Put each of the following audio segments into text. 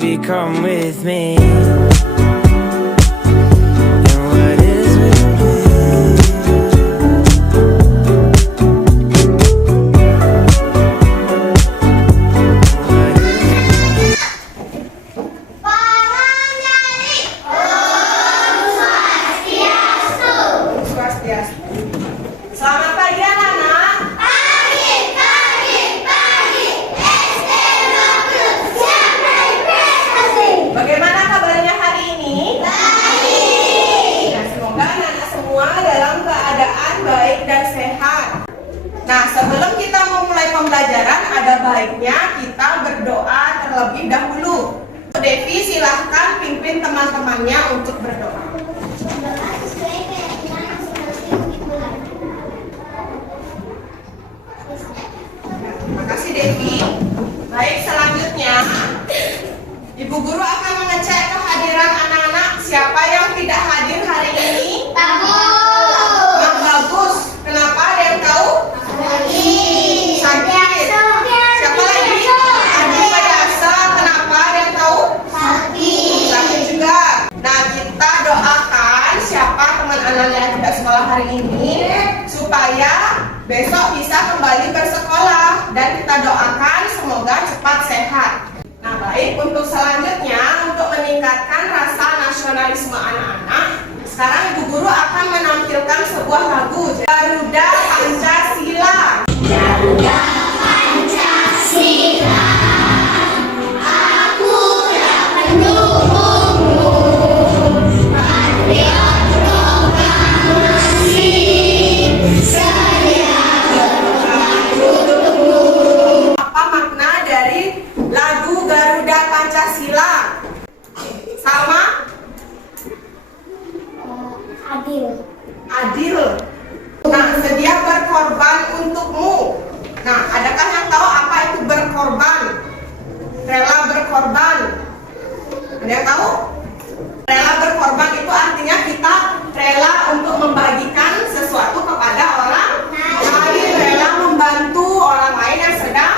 baby, come with me. And what is with me? Selamat pagi anak-anak. Pagi. SD Bagus, siapa prestasi? Bagaimana kabarnya hari ini? Baik. Nah, semoga anak-anak semua dalam keadaan baik dan sehat. Nah, sebelum kita memulai pembelajaran, ada baiknya kita berdoa terlebih dahulu. Devi, silahkan pimpin teman-temannya untuk berdoa. Berdoa sesuai keyakinan masing-masing dimulai. Terima kasih Devi. Baik, selanjutnya Ibu Guru akan mengecek kehadiran anak-anak. Siapa yang tidak hadir hari ini? Yang bagus. Kenapa? Ada yang tahu? Sakit. Siapa lagi? Adik Mayasa. Kenapa? Ada yang tahu? Sakit juga. Nah, kita doakan siapa teman anak yang tidak sekolah hari ini supaya besok bisa kembali bersekolah, dan kita doakan semoga cepat sehat. Nah, baik, untuk selanjutnya, untuk meningkatkan rasa nasionalisme anak-anak, sekarang Ibu Guru akan menampilkan sebuah lagu, Garuda Pancasila. Garuda Pancasila, akulah pendukungmu, patriot proklamasi, sedia berkorban untukmu. Apa makna dari lagu Garuda Pancasila? Sama? Adil. Nah, sedia berkorban untukmu. Nah, adakah yang tahu apa itu berkorban? Rela berkorban. Ada yang tahu? Rela berkorban itu artinya kita rela untuk membagikan sesuatu kepada orang lain, rela membantu orang lain yang sedang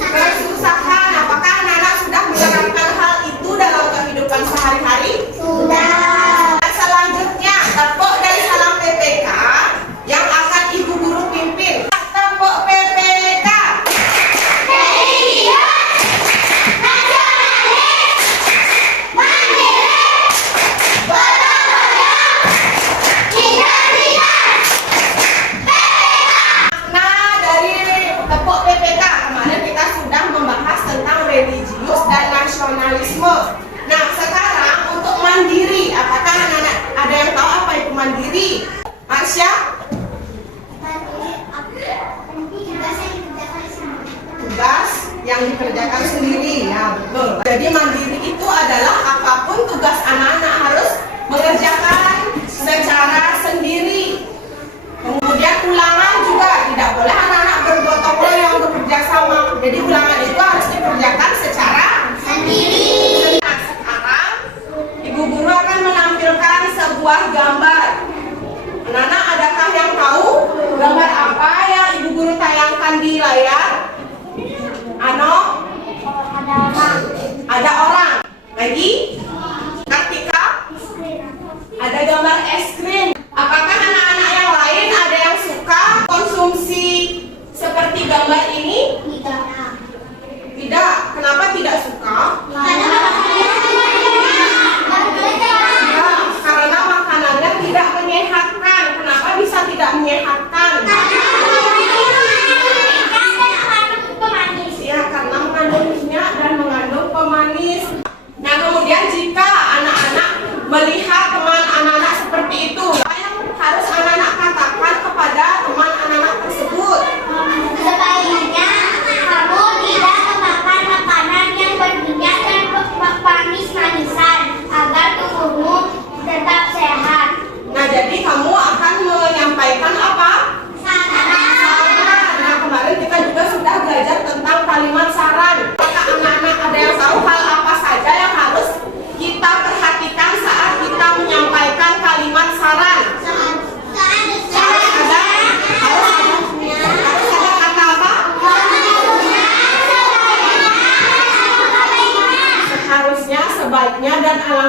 kesusahan. Apakah anak-anak sudah menerapkan hal itu dalam kehidupan sehari-hari? Sudah. Dan selanjutnya, tepuk dari salam PPK yang akan Ibu Guru pimpin. Tepuk PPK. Makna dari tepuk PPK, kemarin kita sudah membahas tentang religius dan nasionalisme. Nah, sekarang untuk mandiri, apakah anak-anak ada yang tahu apa itu mandiri? Marsha? Tugas yang dikerjakan sendiri, ya betul. Jadi mandiri itu adalah apapun tugas anak-anak harus mengerjakan secara sendiri. Kemudian ulangan juga tidak boleh anak-anak bergotong royong bekerja sama. Jadi ulangan itu harus dikerjakan secara Sendiri. Nah, sekarang Ibu Guru akan menampilkan sebuah gambar. Anak-anak, adakah yang tahu gambar apa yang Ibu Guru tayangkan di layar? Ada orang. Lagi? Kartika? Ada gambar es krim. Apakah anak-anak yang lain ada yang suka konsumsi seperti gambar ini? Tidak. Kenapa tidak suka? Ya, karena makanannya tidak menyehatkan. Kenapa bisa tidak menyehatkan? Ya, karena mengandung minyak dan mengandung pemanis. Nah, kemudian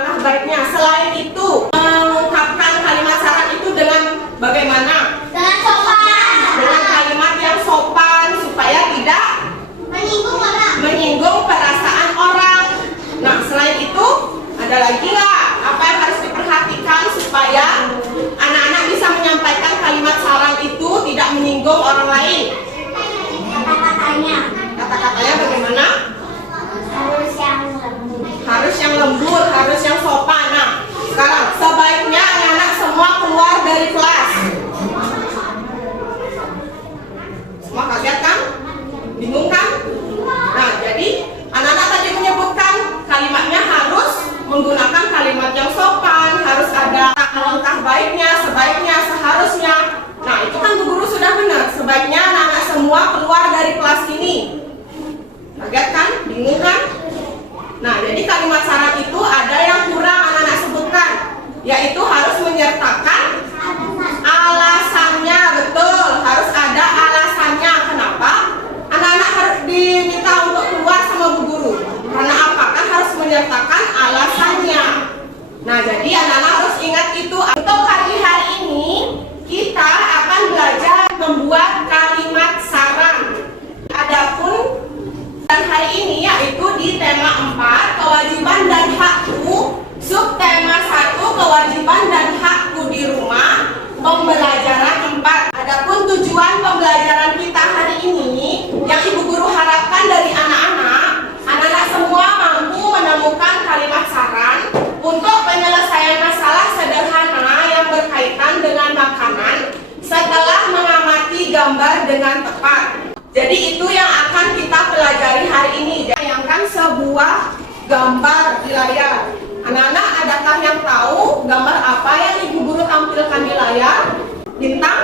alangkah baiknya. Selain itu, mengungkapkan kalimat saran itu dengan bagaimana? Dengan sopan. Dengan kalimat yang sopan supaya tidak Menyinggung orang. menyinggung perasaan orang. Nah, selain itu ada lagi nggak apa yang harus diperhatikan supaya anak-anak bisa menyampaikan kalimat saran itu tidak menyinggung orang lain? Kata-katanya Kata-katanya bagaimana? harus yang lembut. Harus yang lembut, harus yang sopan. Nah, sekarang sebaiknya anak-anak semua keluar dari kelas. Semua kaget kan? Bingung kan? Nah, jadi anak-anak tadi menyebutkan kalimatnya harus menggunakan kalimat yang sopan, harus ada alangkah baiknya, sebaiknya, seharusnya. Nah, itu kan Bu Guru sudah benar. Sebaiknya anak-anak semua keluar dari kelas ini. Kaget kan? Bingung kan? Nah, jadi kalimat saran itu ada yang kurang anak-anak sebutkan, yaitu harus menyertakan alasannya. Betul, harus ada alasannya. Kenapa? Anak-anak harus diminta untuk keluar sama Bu Guru. Karena apa? Kan harus menyertakan alasannya. Nah, jadi anak-anak harus ingat itu. Untuk hari ini, kita akan belajar membuat kalimat saran. Adapun dan hari ini yaitu di tema 4, kewajiban dan hakku, subtema 1, kewajiban dan hakku di rumah, pembelajaran 4. Adapun tujuan pembelajaran kita hari ini yang Ibu Guru harapkan dari anak-anak semua mampu menemukan kalimat saran untuk penyelesaian masalah sederhana yang berkaitan dengan makanan setelah mengamati gambar dengan tepat. Jadi itu yang akan kita pelajari hari ini. Bayangkan sebuah gambar di layar. Anak-anak, adakah yang tahu gambar apa yang Ibu Guru tampilkan di layar? Bintang?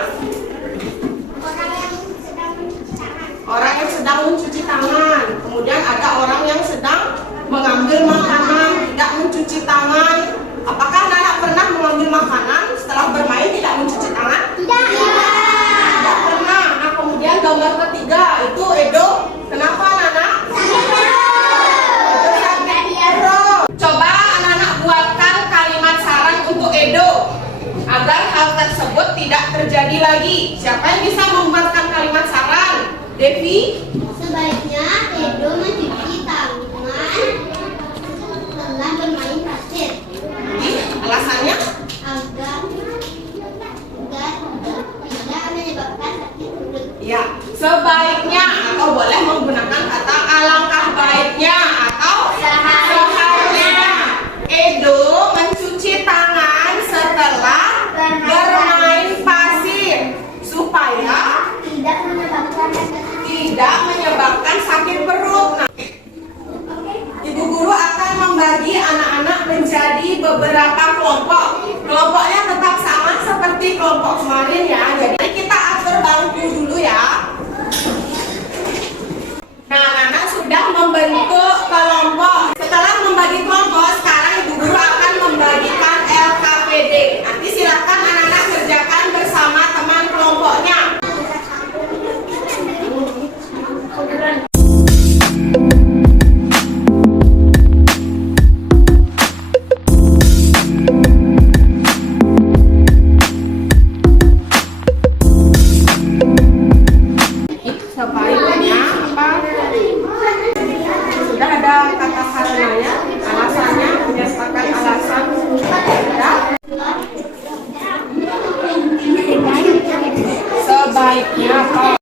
Orang yang sedang mencuci tangan. Kemudian ada orang yang sedang mengambil makanan, tidak mencuci tangan. Apakah anak-anak pernah mengambil makanan setelah bermain tidak mencuci tangan? Tidak. Tidak pernah. Nah, kemudian gambar ketiga itu Edo. Kenapa anak-anak? Edo sakit perut. Coba anak-anak buatkan kalimat saran untuk Edo agar hal tersebut tidak terjadi lagi. Siapa yang bisa membuatkan kalimat saran? Devi? Sebaiknya Edo mencuci tangan setelah bermain pasir Alasannya? agar tidak menyebabkan sakit perut. Ya, sebaiknya atau boleh menggunakan kata alangkah baiknya atau seharusnya. Edo mencuci tangan setelah bermain pasir supaya tidak menyebabkan sakit perut. Nah, Ibu Guru akan membagi anak-anak menjadi beberapa kelompok. Kelompoknya tetap sama seperti kelompok kemarin ya. Jadi kita atur bangku dulu ya. Nah, anak-anak sudah membentuk kelompok. Setelah membagi kelompok, sekarang Ibu Guru akan membagikan LKPD. Nanti silakan anak-anak kerjakan bersama teman kelompoknya. Sebaiknya apa? Sudah ada kata karenanya, alasannya, menyertakan alasan. Ya? Sebaiknya apa?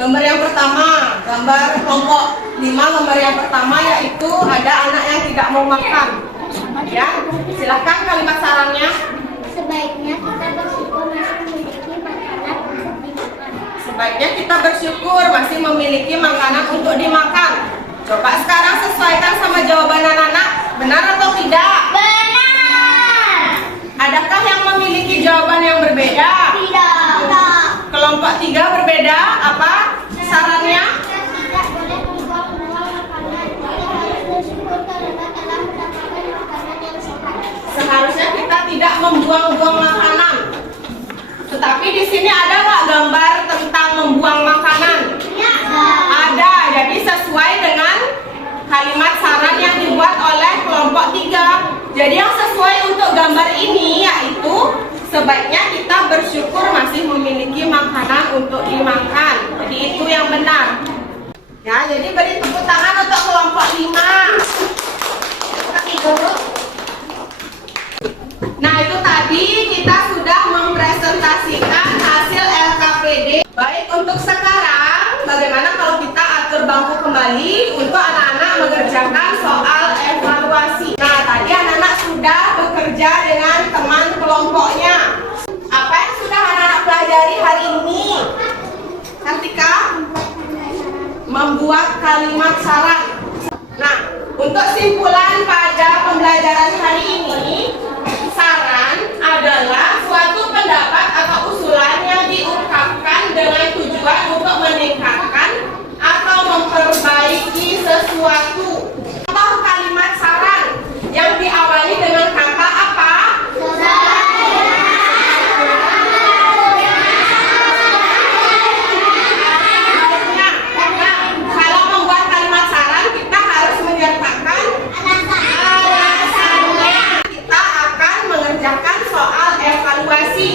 Gambar yang pertama, gambar kelompok 5, gambar yang pertama yaitu ada anak yang tidak mau makan. Ya, silakan kalimat sarannya. Sebaiknya kita bersyukur masih memiliki makanan untuk dimakan. Sebaiknya kita bersyukur masih memiliki makanan untuk dimakan. Coba sekarang sesuaikan sama jawaban anak-anak, benar atau tidak? Benar. Adakah yang memiliki jawaban yang berbeda? Tidak. 3 berbeda. Apa sarannya? Tidak boleh membuang-buang makanan. Kita harus bersyukur karena telah mendapatkan makanan yang sehat. Seharusnya kita tidak membuang-buang makanan. Tetapi di sini ada nggak gambar tentang membuang makanan? Ya. Ada. Jadi sesuai dengan kalimat saran yang dibuat oleh kelompok 3. Jadi yang sesuai untuk gambar ini yaitu sebaiknya kita bersyukur masih memiliki makanan untuk dimakan. Jadi itu yang benar. Ya, jadi beri tepuk tangan untuk kelompok 5. Nah, itu tadi kita sudah mempresentasikan hasil LKPD. Baik, untuk sekarang bagaimana kalau kita atur bangku kembali untuk anak-anak mengerjakan soal evaluasi. Nah, tadi anak-anak sudah bekerja dengan teman kelompoknya. Apa yang sudah anak-anak pelajari hari ini? Kartika? Membuat kalimat saran. Nah, untuk simpulan pada pembelajaran hari ini, saran adalah suatu pendapat atau usulan yang diungkapkan dengan tujuan untuk meningkatkan atau memperbaiki sesuatu. Contoh kalimat saran yang diawali dengan kata apa? Kalau membuat kalimat saran kita harus menyertakan alasannya. Kita akan mengerjakan soal evaluasi.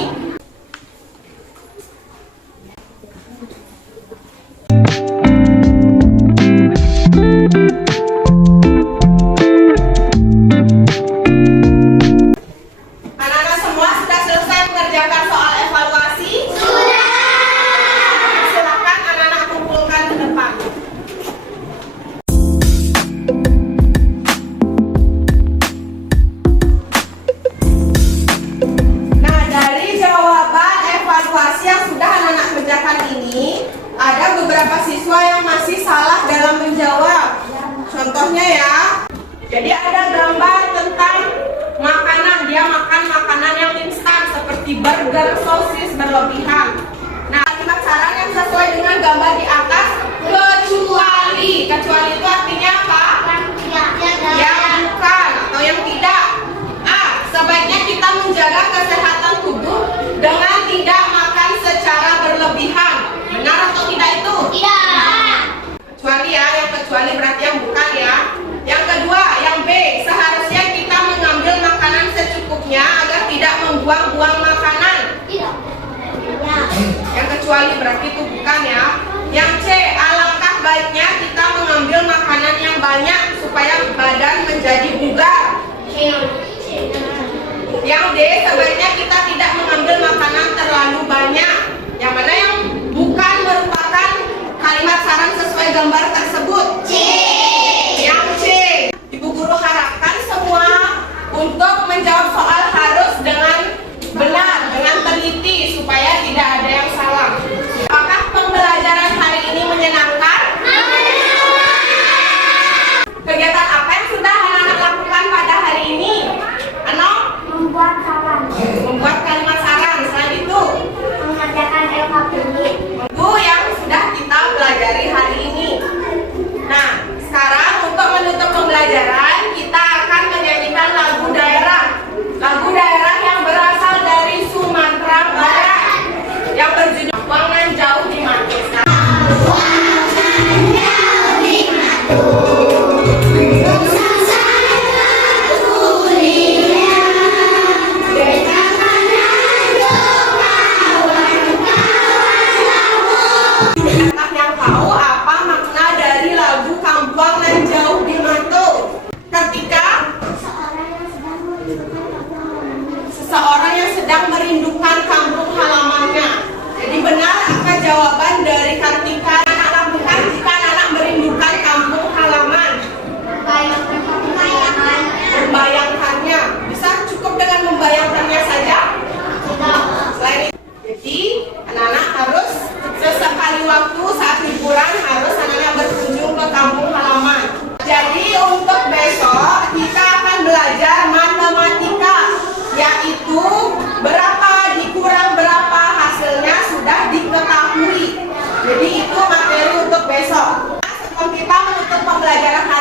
Anak-anak semua sudah selesai mengerjakan soal evaluasi? Sudah. Silakan anak-anak kumpulkan ke depan. Nah, dari jawaban evaluasi yang sudah anak-anak kerjakan ini, ada beberapa siswa yang masih salah dalam menjawab. Contohnya ya, jadi ada gambar tentang makanan. Dia makan makanan yang instan seperti burger, sosis berlebihan. Nah, kalimat saran yang sesuai dengan gambar di atas, kecuali. Kecuali itu artinya apa? Yang bukan atau yang tidak. A. Sebaiknya kita menjaga kesehatan tubuh dengan tidak makan secara berlebihan. Benar atau tidak itu? Tidak. Kecuali ya, yang kecuali berarti yang bukan ya. Yang kedua, yang B, seharusnya kita mengambil makanan secukupnya agar tidak membuang-buang makanan. Tidak. Yang kecuali berarti itu bukan ya. Yang C, alangkah baiknya kita mengambil makanan yang banyak supaya badan menjadi bugar. Yang D, sebaiknya kita tidak mengambil makanan terlalu banyak. Yang mana yang bukan merupakan kalimat saran sesuai gambar tersebut? C. Yang C. Ibu guru harapkan semua untuk menjawab soal harus dengan benar, dengan teliti supaya tidak ada yang salah. Apakah pembelajaran hari ini menyenangkan? Kegiatan apa yang sudah anak-anak lakukan pada hari ini? Ano? Membuat saran. Membuat kalimat saran. Selain itu, Mengerjakan LKPD. itu yang sudah kita pelajari hari ini. Nah, sekarang untuk menutup pembelajaran, kita akan menyanyikan lagu daerah. Lagu daerah yang berasal dari Sumatera Barat yang berjudul Buangan Jauh di Matu. Anak yang tahu apa makna dari lagu Buangan Jauh di Matu? Ketika seseorang yang sedang merindukan kampung halamannya. Jadi benar apa jawaban dari Kartika? Anak lakukan jika anak merindukan kampung halaman. Membayangkannya. Bisa cukup dengan membayangkannya saja? Selain itu, jadi anak-anak harus sesekali waktu saat liburan harus anak-anak berkunjung ke kampung halaman. Jadi untuk besok kita akan belajar matematika, yaitu berapa dikurang berapa hasilnya sudah diketahui. pelajaran